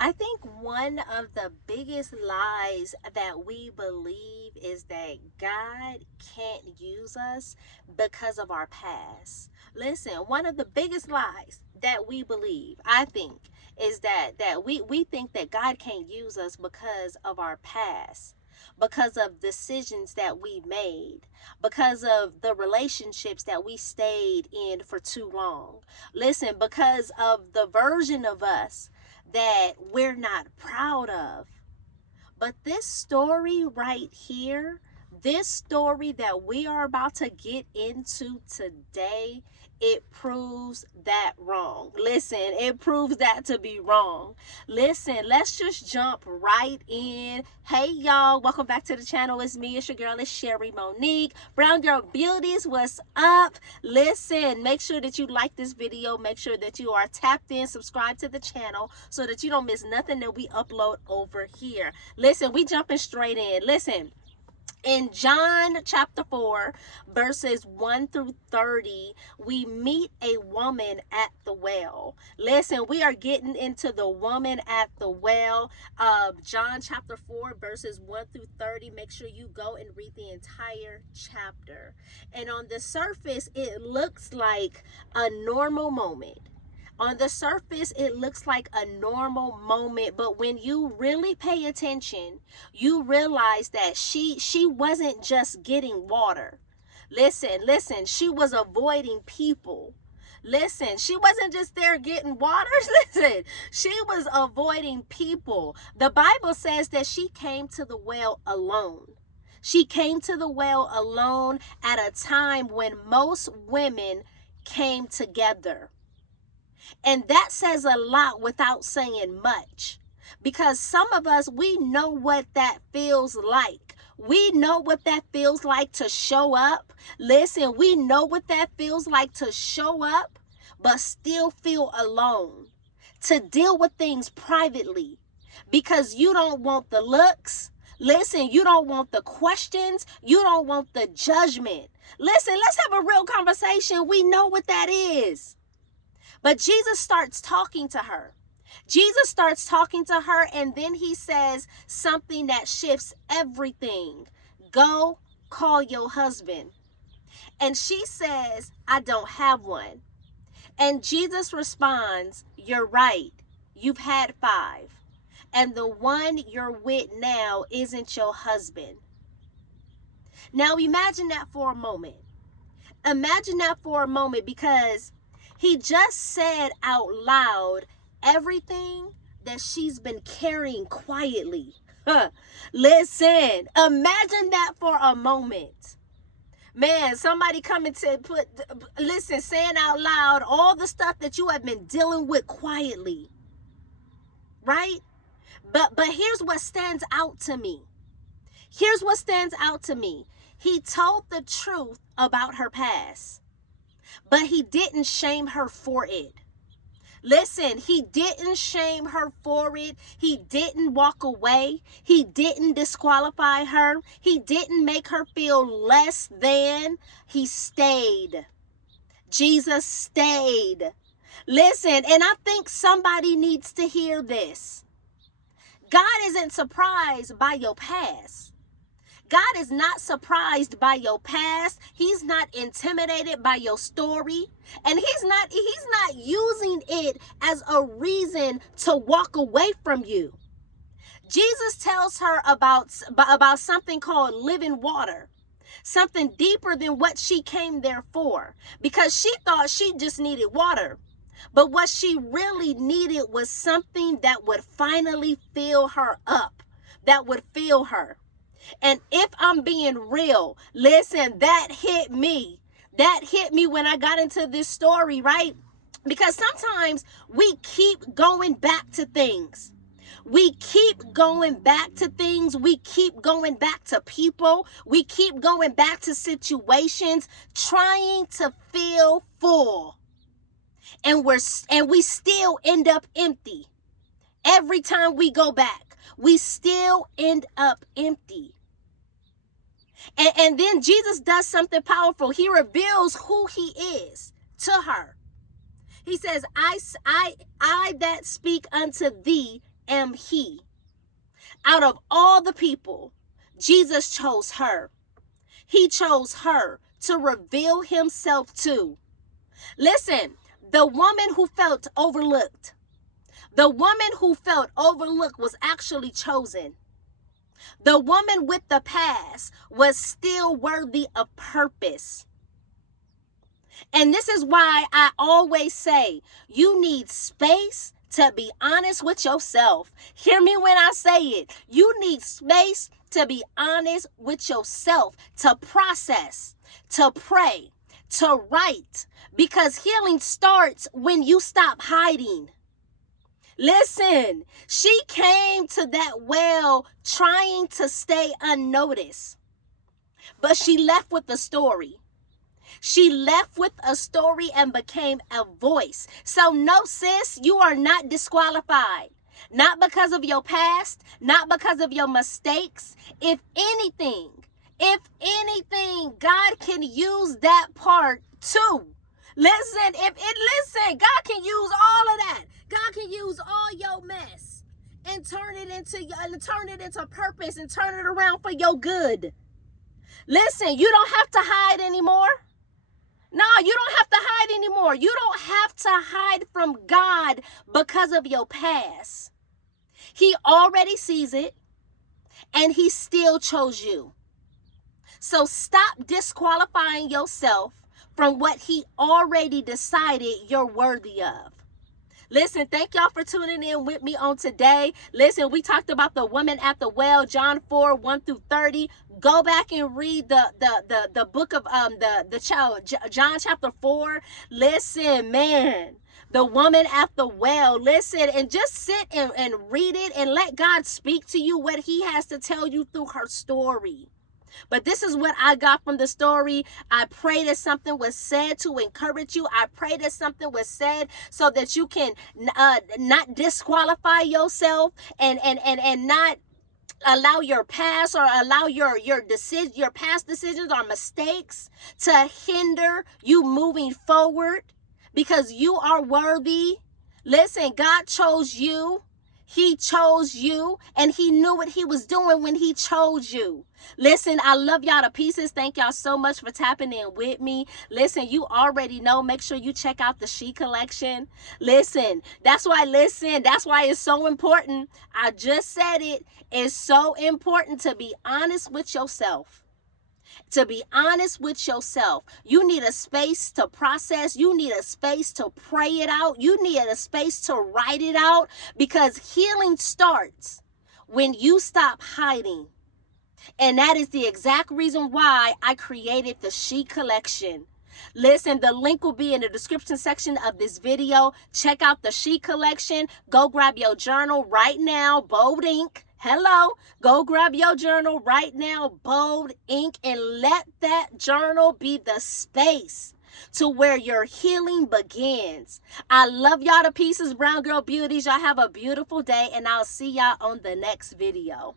I think one of the biggest lies that we believe is that God can't use us because of our past. Listen, one of the biggest lies that we believe, I think, is that we think that God can't use us because of our past, because of decisions that we made, because of the relationships that we stayed in for too long. Listen, because of the version of us that we're not proud of. But this story right here, this story that we are about to get into today, it proves that wrong. Listen, it proves that to be wrong. Listen, let's just jump right in. Hey, y'all, welcome back to the channel. It's me, it's your girl, it's Sherry Monique. Brown Girl Beauties, what's up? Listen, make sure that you like this video. Make sure that you are tapped in, subscribe to the channel so that you don't miss nothing that we upload over here. Listen, we jumping straight in. Listen, in John chapter 4, verses 1 through 30, we meet a woman at the well. Listen, we are getting into the woman at the well. John chapter 4, verses 1 through 30. Make sure you go and read the entire chapter. And on the surface, it looks like a normal moment. On the surface, it looks like a normal moment, but when you really pay attention, you realize that she wasn't just getting water. Listen, she was avoiding people. Listen, she wasn't just there getting water. Listen, she was avoiding people. The Bible says that she came to the well alone. She came to the well alone at a time when most women came together. And that says a lot without saying much. Because some of us, we know what that feels like. We know what that feels like to show up. Listen, we know what that feels like to show up, but still feel alone. To deal with things privately. Because you don't want the looks. Listen, you don't want the questions. You don't want the judgment. Listen, let's have a real conversation. We know what that is. But Jesus starts talking to her. Jesus starts talking to her, and then he says something that shifts everything. Go call your husband. And she says, I don't have one. And Jesus responds, you're right. You've had 5. And the one you're with now isn't your husband. Now imagine that for a moment. Imagine that for a moment, because he just said out loud everything that she's been carrying quietly. Listen, imagine that for a moment. Man, somebody coming to listen, saying out loud all the stuff that you have been dealing with quietly. Right? But here's what stands out to me. Here's what stands out to me. He told the truth about her past, but he didn't shame her for it. Listen, he didn't shame her for it. He didn't walk away. He didn't disqualify her. He didn't make her feel less than. He stayed. Jesus stayed. Listen, and I think somebody needs to hear this. God isn't surprised by your past. God is not surprised by your past. He's not intimidated by your story. And he's not using it as a reason to walk away from you. Jesus tells her about something called living water. Something deeper than what she came there for. Because she thought she just needed water. But what she really needed was something that would finally fill her up. That would fill her. And if I'm being real, listen, that hit me. That hit me when I got into this story, right? Because sometimes we keep going back to things. We keep going back to things. We keep going back to people. We keep going back to situations, trying to feel full. And we still end up empty. Every time we go back, we still end up empty. And then Jesus does something powerful. He reveals who he is to her. He says, I that speak unto thee am he. Out of all the people, Jesus chose her. He chose her to reveal himself to. Listen, the woman who felt overlooked, was actually chosen. The woman with the past was still worthy of purpose. And this is why I always say you need space to be honest with yourself. Hear me when I say it. You need space to be honest with yourself, to process, to pray, to write, because healing starts when you stop hiding. Listen, she came to that well trying to stay unnoticed, but she left with a story. She left with a story and became a voice. So no, sis, you are not disqualified. Not because of your past, not because of your mistakes. If anything, God can use that part too. Listen, God can use all of that. God can use all your mess and turn it into purpose and turn it around for your good. Listen, you don't have to hide anymore. No, you don't have to hide anymore. You don't have to hide from God because of your past. He already sees it, and he still chose you. So stop disqualifying yourself from what he already decided you're worthy of. Listen, thank y'all for tuning in with me on today. Listen, we talked about the woman at the well, John 4, 1 through 30. Go back and read the book of John chapter 4. Listen, man, the woman at the well. Listen, and just sit and read it and let God speak to you what he has to tell you through her story. But this is what I got from the story. I pray that something was said to encourage you. I pray that something was said so that you can not disqualify yourself and not allow your past or allow your past decisions or mistakes to hinder you moving forward, because you are worthy. Listen, God chose you. He chose you, and he knew what he was doing when he chose you. Listen, I love y'all to pieces. Thank y'all so much for tapping in with me. Listen, you already know. Make sure you check out the She Collection. Listen, that's why it's so important. I just said it. It's so important to be honest with yourself. To be honest with yourself. You need a space to process. You need a space to pray it out. You need a space to write it out, because healing starts when you stop hiding. And that is the exact reason why I created the She Collection. Listen, the link will be in the description section of this video. Check out the She Collection. Go grab your journal right now, bold ink. Hello, go grab your journal right now, bold ink, and let that journal be the space to where your healing begins. I love y'all to pieces, brown girl beauties. Y'all have a beautiful day, and I'll see y'all on the next video.